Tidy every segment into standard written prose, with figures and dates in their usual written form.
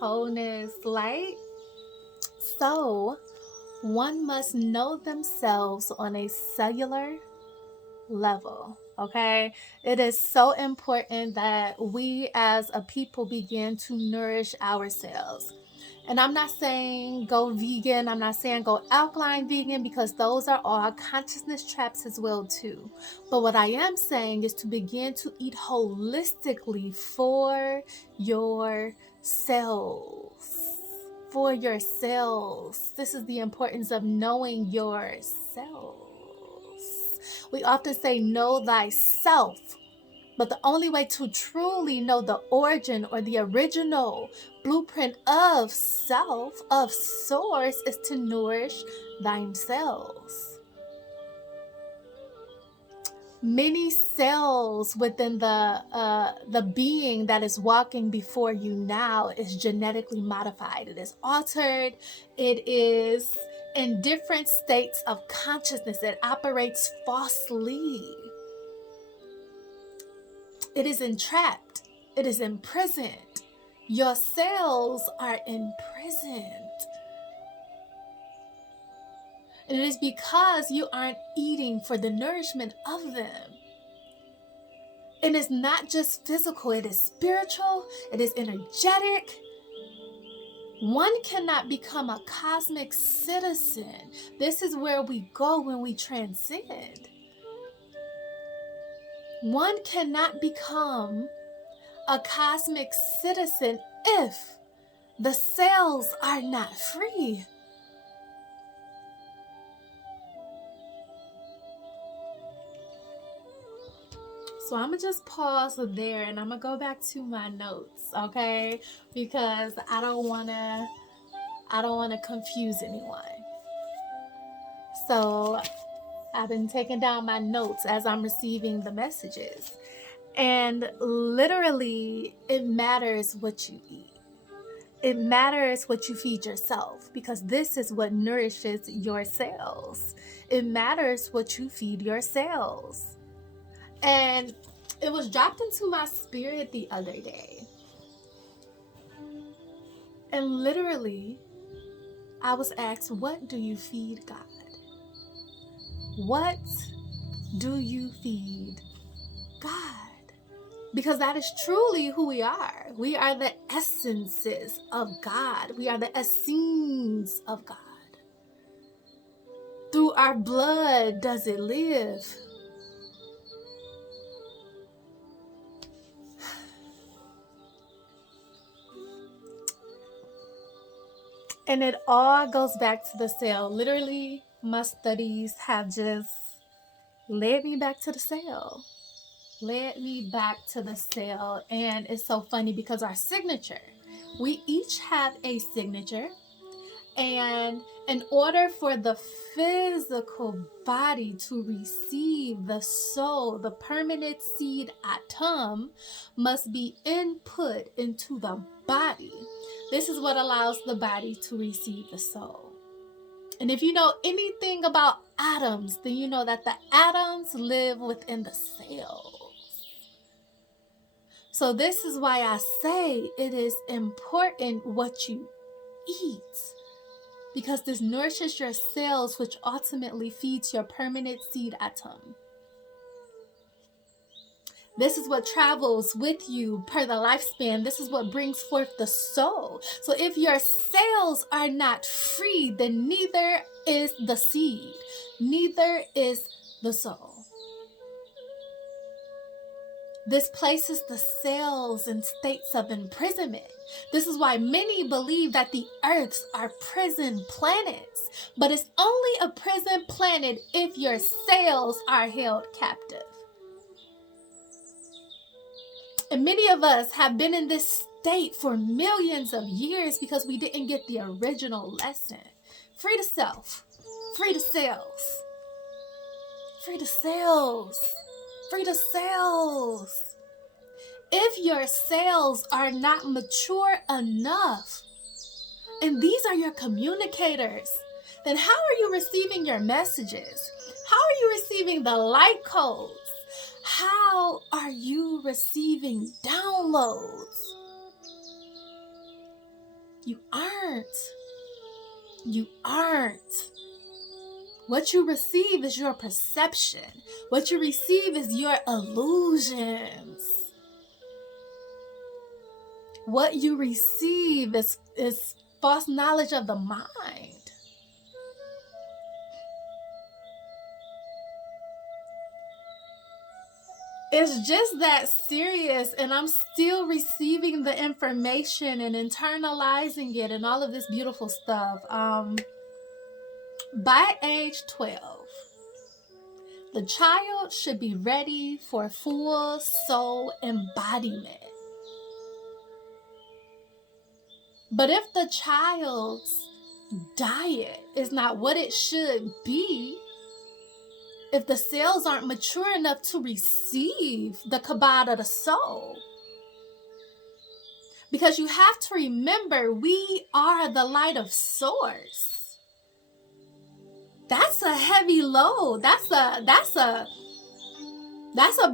wholeness, light. So, one must know themselves on a cellular level. Okay, it is so important that we as a people begin to nourish ourselves. And I'm not saying go vegan, I'm not saying go alkaline vegan, because those are all consciousness traps as well too. But what I am saying is to begin to eat holistically for yourselves. For yourselves. This is the importance of knowing yourselves. We often say know thyself, but the only way to truly know the origin or the original blueprint of self, of source, is to nourish thine cells. Many cells within the being that is walking before you now is genetically modified. It is altered. It is in different states of consciousness. It operates falsely. It is entrapped. It is imprisoned. Your cells are imprisoned. And it is because you aren't eating for the nourishment of them. And it's not just physical, it is spiritual, it is energetic. One cannot become a cosmic citizen. This is where we go when we transcend. One cannot become a cosmic citizen if the cells are not free. So I'm gonna just pause there and I'm gonna go back to my notes, okay? Because I don't wanna confuse anyone. So I've been taking down my notes as I'm receiving the messages. And literally, it matters what you eat. It matters what you feed yourself, because this is what nourishes your cells. It matters what you feed your cells. And it was dropped into my spirit the other day. And literally, I was asked, what do you feed God? What do you feed God? Because that is truly who we are. We are the essences of God. We are the essences of God. Through our blood does it live. And it all goes back to the cell. Literally, my studies have just led me back to the cell. Led me back to the cell. And it's so funny because our signature, we each have a signature. And in order for the physical body to receive the soul, the permanent seed atom must be input into the body. This is what allows the body to receive the soul. And if you know anything about atoms, then you know that the atoms live within the cells. So this is why I say it is important what you eat, because this nourishes your cells, which ultimately feeds your permanent seed atom. This is what travels with you per the lifespan. This is what brings forth the soul. So if your cells are not free, then neither is the seed, neither is the soul. This places the cells in states of imprisonment. This is why many believe that the earths are prison planets, but it's only a prison planet if your cells are held captive. And many of us have been in this state for millions of years because we didn't get the original lesson. Free the self, free the cells, free the cells. Free the cells. If your cells are not mature enough, and these are your communicators, then how are you receiving your messages? How are you receiving the light codes? How are you receiving downloads? You aren't. You aren't. What you receive is your perception. What you receive is your illusions. What you receive is false knowledge of the mind. It's just that serious, and I'm still receiving the information and internalizing it and all of this beautiful stuff. By age 12, the child should be ready for full soul embodiment. But if the child's diet is not what it should be, if the cells aren't mature enough to receive the kabod of the soul, because you have to remember, we are the light of source. That's a heavy load. That's a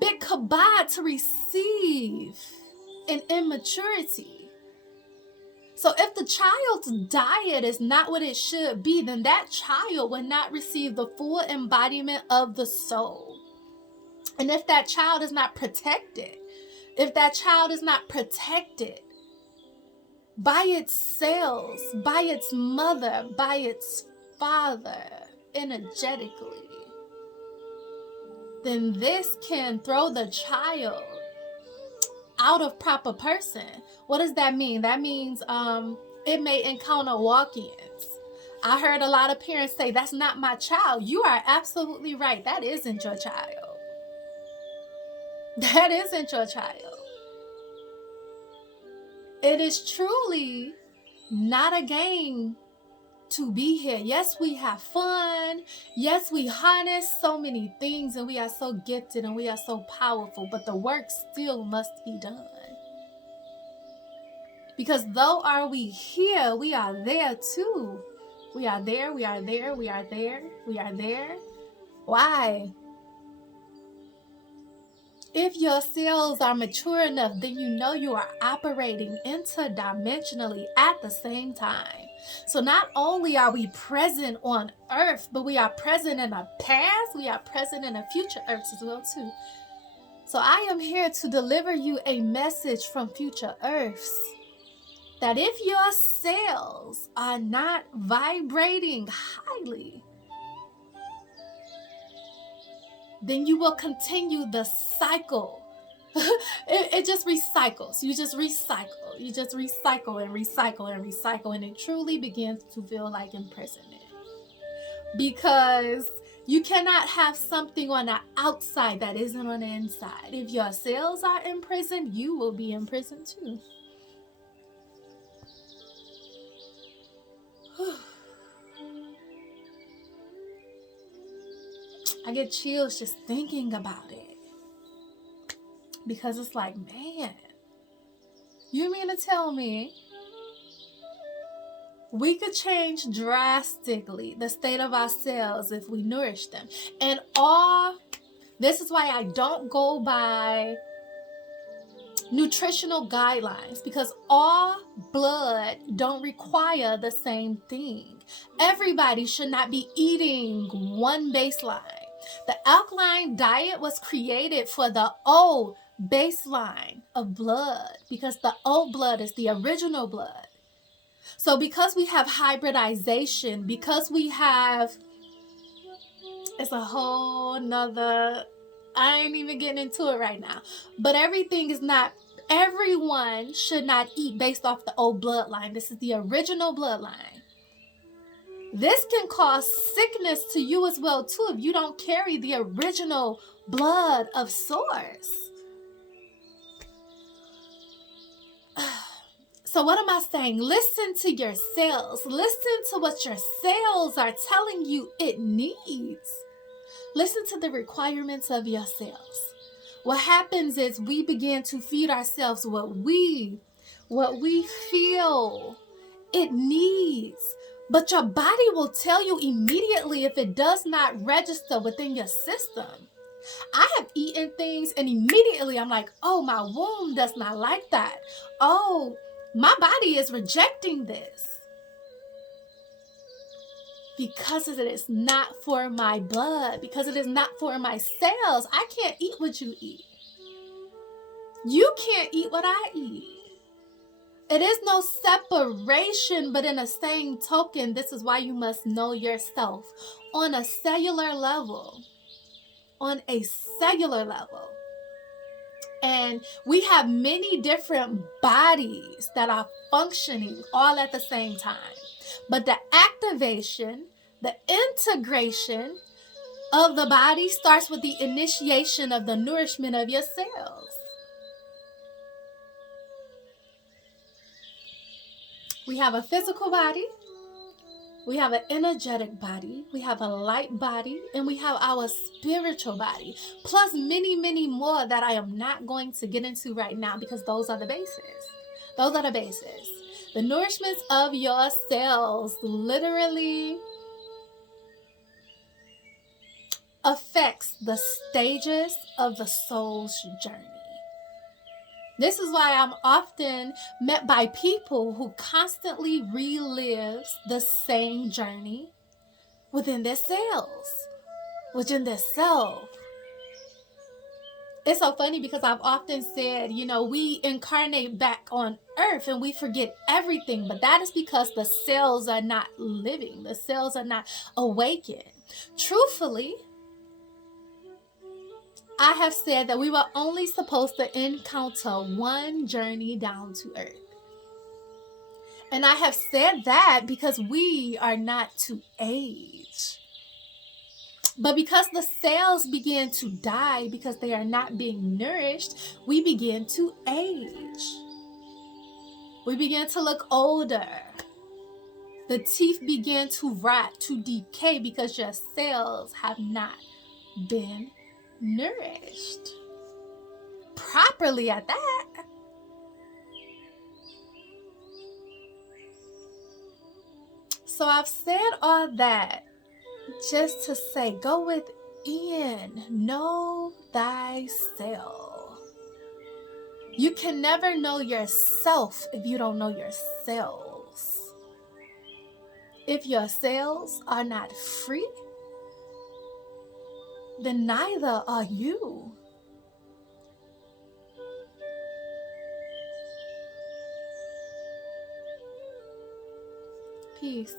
big kabod to receive in immaturity. So if the child's diet is not what it should be, then that child will not receive the full embodiment of the soul. And if that child is not protected, by its cells, by its mother, by its father, energetically, then this can throw the child out of proper person. What does that mean? That means it may encounter walk-ins. I heard a lot of parents say, that's not my child. You are absolutely right. That isn't your child. That isn't your child. It is truly not a game to be here. Yes, we have fun. Yes, we harness so many things, and we are so gifted and we are so powerful, but the work still must be done. Because though are we here, we are there too. We are there, we are there, we are there, we are there. Why? If your cells are mature enough, then you know you are operating interdimensionally at the same time. So not only are we present on earth, but we are present in a past, we are present in a future earth as well too. So I am here to deliver you a message from future earths, that if your cells are not vibrating highly, then you will continue the cycle. It just recycles. You just recycle. You just recycle and recycle and recycle. And it truly begins to feel like imprisonment. Because you cannot have something on the outside that isn't on the inside. If your cells are imprisoned, you will be imprisoned too. I get chills just thinking about it. Because it's like, man, you mean to tell me we could change drastically the state of our cells if we nourish them? And this is why I don't go by nutritional guidelines, because all blood don't require the same thing. Everybody should not be eating one baseline. The alkaline diet was created for the O baseline of blood, because the O blood is the original blood. So because we have hybridization, because we have, it's a whole nother, I ain't even getting into it right now, but everyone should not eat based off the O bloodline. This is the original bloodline. This can cause sickness to you as well too if you don't carry the original blood of source. So what am I saying? Listen to your cells. Listen to what your cells are telling you it needs. Listen to the requirements of your cells. What happens is we begin to feed ourselves what we feel it needs. But your body will tell you immediately if it does not register within your system. I have eaten things and immediately I'm like, oh, my womb does not like that. Oh, My body is rejecting this because it is not for my blood, because it is not for my cells. I can't eat what you eat. You can't eat what I eat. It is no separation, but in the same token, this is why you must know yourself on a cellular level. On a cellular level. And we have many different bodies that are functioning all at the same time. But the activation, the integration of the body starts with the initiation of the nourishment of your cells. We have a physical body, we have an energetic body, we have a light body, and we have our spiritual body, plus many, many more that I am not going to get into right now because those are the bases. Those are the bases. The nourishments of your cells literally affects the stages of the soul's journey. This is why I'm often met by people who constantly relive the same journey within their cells, within their self. It's so funny because I've often said, we incarnate back on earth and we forget everything, but that is because the cells are not living. The cells are not awakened. Truthfully, I have said that we were only supposed to encounter one journey down to earth. And I have said that because we are not to age. But because the cells begin to die because they are not being nourished, we begin to age. We begin to look older. The teeth begin to rot, to decay because your cells have not been nourished properly at that. So I've said all that just to say, go within, know thyself. You can never know yourself if you don't know your cells. If your cells are not free, then neither are you. Peace.